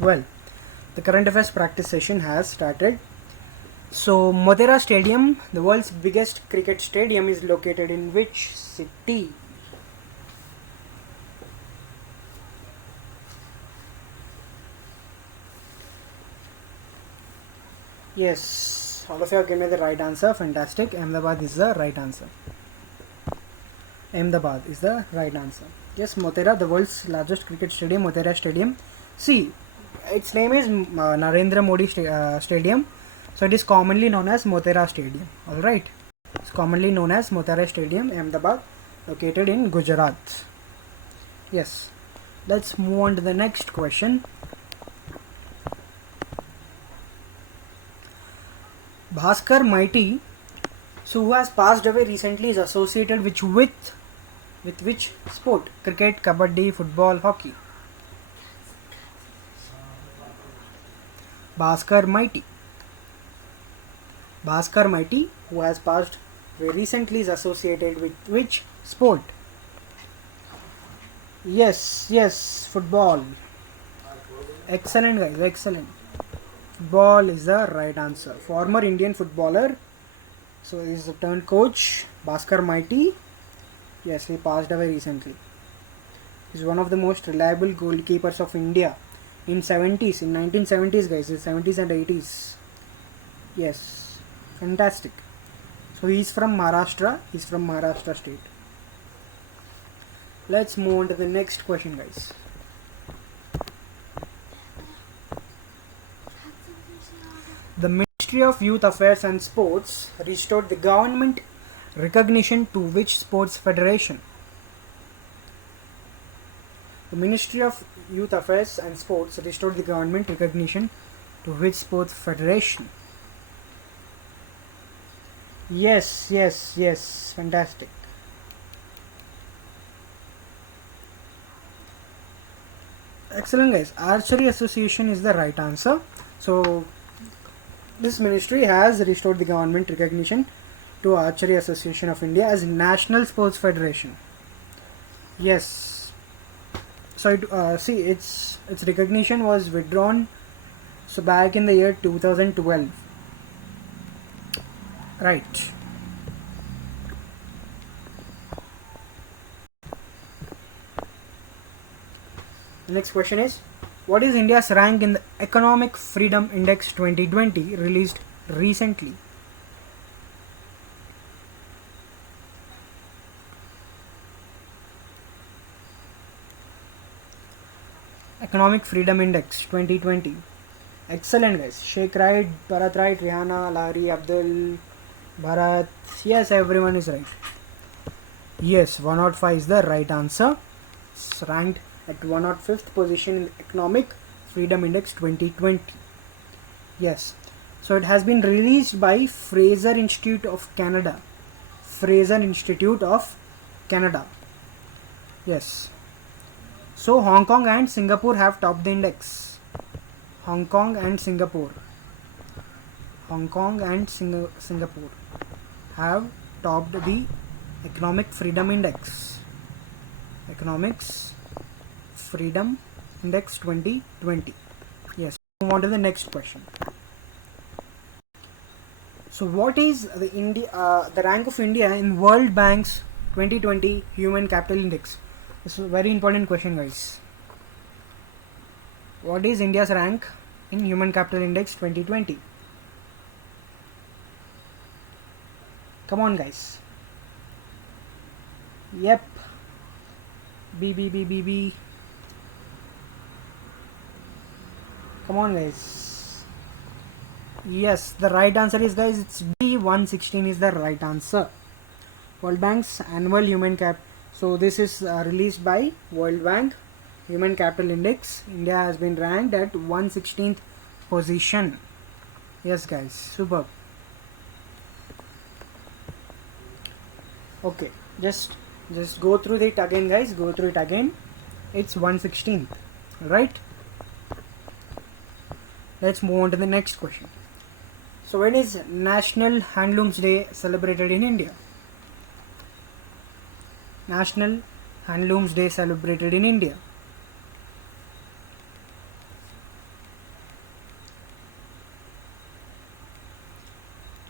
Well, the current affairs practice session has started. So, Motera Stadium, the world's biggest cricket stadium, is located in which city? Yes, all of you have given me the right answer. Fantastic. Ahmedabad is the right answer. Ahmedabad is the right answer. Yes, Motera, the world's largest cricket stadium, Motera Stadium. See, its name is Narendra Modi Stadium, so it is commonly known as Motera Stadium. Alright, it's commonly known as Motera Stadium, Ahmedabad, located in Gujarat. Yes, let's move on to the next question. Bhaskar Mighty, so who has passed away recently, is associated with which sport? Cricket, kabaddi, football, hockey. Bhaskar Mighty. Bhaskar Mighty, who has passed very recently, is associated with which sport? Yes, football. Excellent, guys, excellent. Football is the right answer. Former Indian footballer, so he is a turned coach, Bhaskar Mighty. Yes, he passed away recently. He's one of the most reliable goalkeepers of India in 1970s, guys, in 70s and 80s. Yes, fantastic. So he's from Maharashtra. He's from Maharashtra state. Let's move on to the next question, guys. The Ministry of Youth Affairs and Sports restored the government recognition to which sports federation? The Ministry of Youth Affairs and Sports restored the government recognition to which sports federation? Yes, fantastic. Excellent, guys. Archery Association is the right answer. So this ministry has restored the government recognition to Archery Association of India as National Sports Federation. Yes. So its recognition was withdrawn so back in the year 2012. Right. The next question is, what is India's rank in the Economic Freedom Index 2020 released recently? Economic Freedom Index 2020. Excellent, guys. Sheikh right, Bharat right, Rihanna, Lari, Abdul, Bharat. Yes, everyone is right. Yes, 105 is the right answer. It's ranked at 105th position in the Economic Freedom Index 2020. Yes. So it has been released by Fraser Institute of Canada. Fraser Institute of Canada. Yes. So Hong Kong and Singapore have topped the index. Hong Kong and Singapore. Hong Kong and Singapore have topped the Economic Freedom Index. Economics Freedom Index 2020. Yes. Move on to the next question. So what is the rank of India in World Bank's 2020 Human Capital Index? This is a very important question, guys. What is India's rank in Human Capital Index 2020? Come on, guys. Yep. B. Come on, guys. Yes, the right answer is, guys, it's D. 116 is the right answer. World Bank's annual human cap. So this is released by World Bank Human Capital Index. India has been ranked at 116th position. Yes, guys, superb. Okay, just go through it again, guys. Go through it again. It's 116th, right? Let's move on to the next question. So when is National Handlooms Day celebrated in India? National Handlooms Day celebrated in India.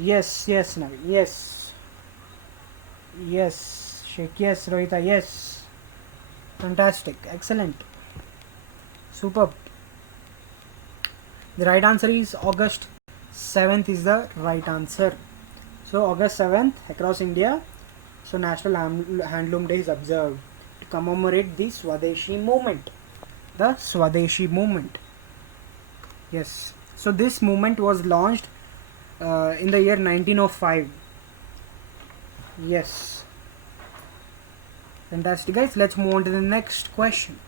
Yes, yes, Naveen. Yes, yes. Sheikh. Yes, Rohita. Yes. Fantastic. Excellent. Superb. The right answer is August 7th is the right answer. So August 7th across India, so National Handloom Day is observed to commemorate the Swadeshi movement. The Swadeshi movement. Yes. So this movement was launched in the year 1905. Yes. Fantastic, guys. Let's move on to the next question.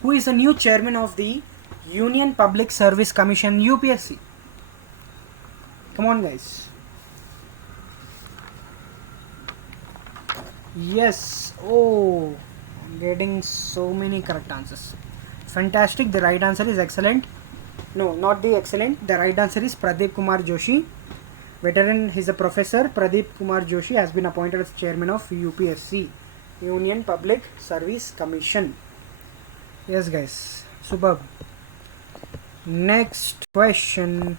Who is the new chairman of the Union Public Service Commission UPSC? Come on, guys. Yes. Oh, I'm getting so many correct answers. Fantastic. The right answer is excellent. No, not the excellent. The right answer is Pradeep Kumar Joshi. Veteran, he's a professor. Pradeep Kumar Joshi has been appointed as chairman of UPSC, Union Public Service Commission. Yes, guys. Superb. Next question.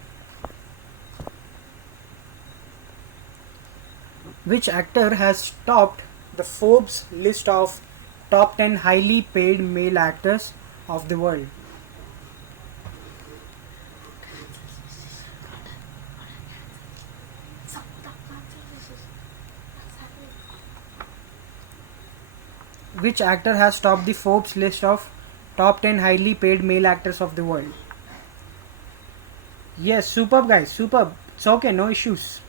Which actor has topped the Forbes list of top 10 highly paid male actors of the world? Which actor has topped the Forbes list of top 10 highly paid male actors of the world? Yes, superb, guys. Superb. It's okay, no issues.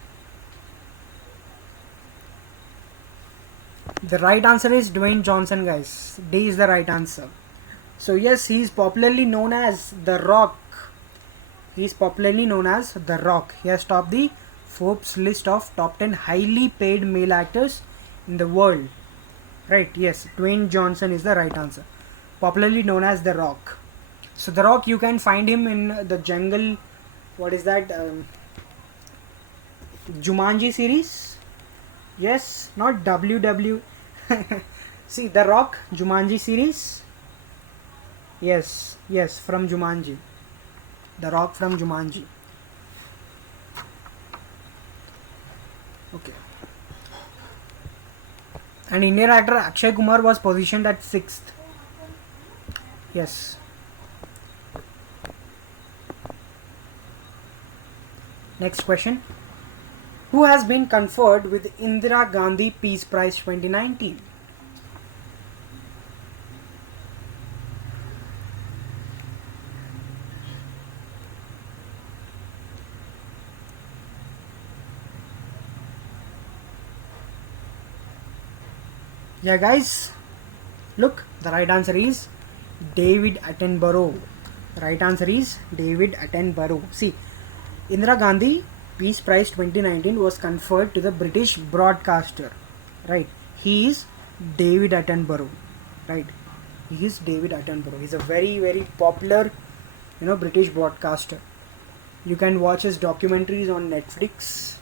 The right answer is Dwayne Johnson, guys. D is the right answer. So yes, he is popularly known as The Rock. He is popularly known as The Rock. He has topped the Forbes list of top 10 highly paid male actors in the world. Right, yes, Dwayne Johnson is the right answer. Popularly known as The Rock. So The Rock, you can find him in the Jungle. What is that? Jumanji series? Yes, not WW. See, The Rock, Jumanji series. Yes, yes, from Jumanji. The Rock from Jumanji. Okay. And Indian actor Akshay Kumar was positioned at 6th. Yes. Next question. Who has been conferred with Indira Gandhi Peace Prize 2019? Yeah, guys, look, the right answer is David Attenborough. The right answer is David Attenborough. See, Indira Gandhi Peace Prize 2019 was conferred to the British broadcaster. Right, he is David Attenborough. Right, he is David Attenborough. He's a very, very popular, British broadcaster. You can watch his documentaries on Netflix,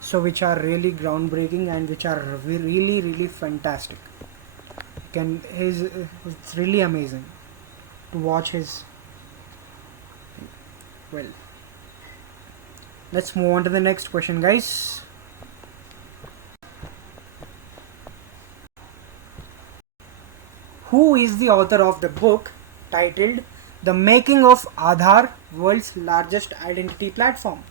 so which are really groundbreaking and which are really, really fantastic. It's really amazing to watch his. Well, let's move on to the next question, guys. Who is the author of the book titled The Making of Aadhaar, World's Largest Identity Platform?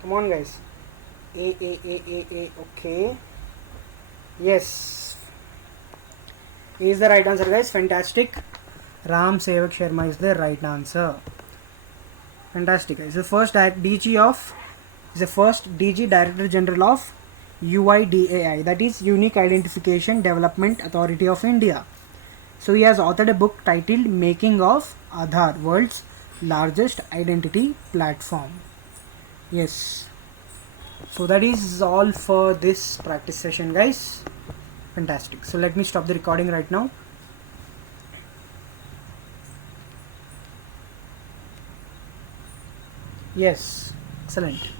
Come on, guys. A. Okay. Yes. A is the right answer, guys. Fantastic. Ram Sevak Sharma is the right answer. Fantastic, guys. The first DG Director General of UIDAI, that is Unique Identification Development Authority of India. So he has authored a book titled Making of Aadhaar, World's Largest Identity Platform. Yes. So that is all for this practice session, guys. Fantastic. So let me stop the recording right now. Yes, excellent.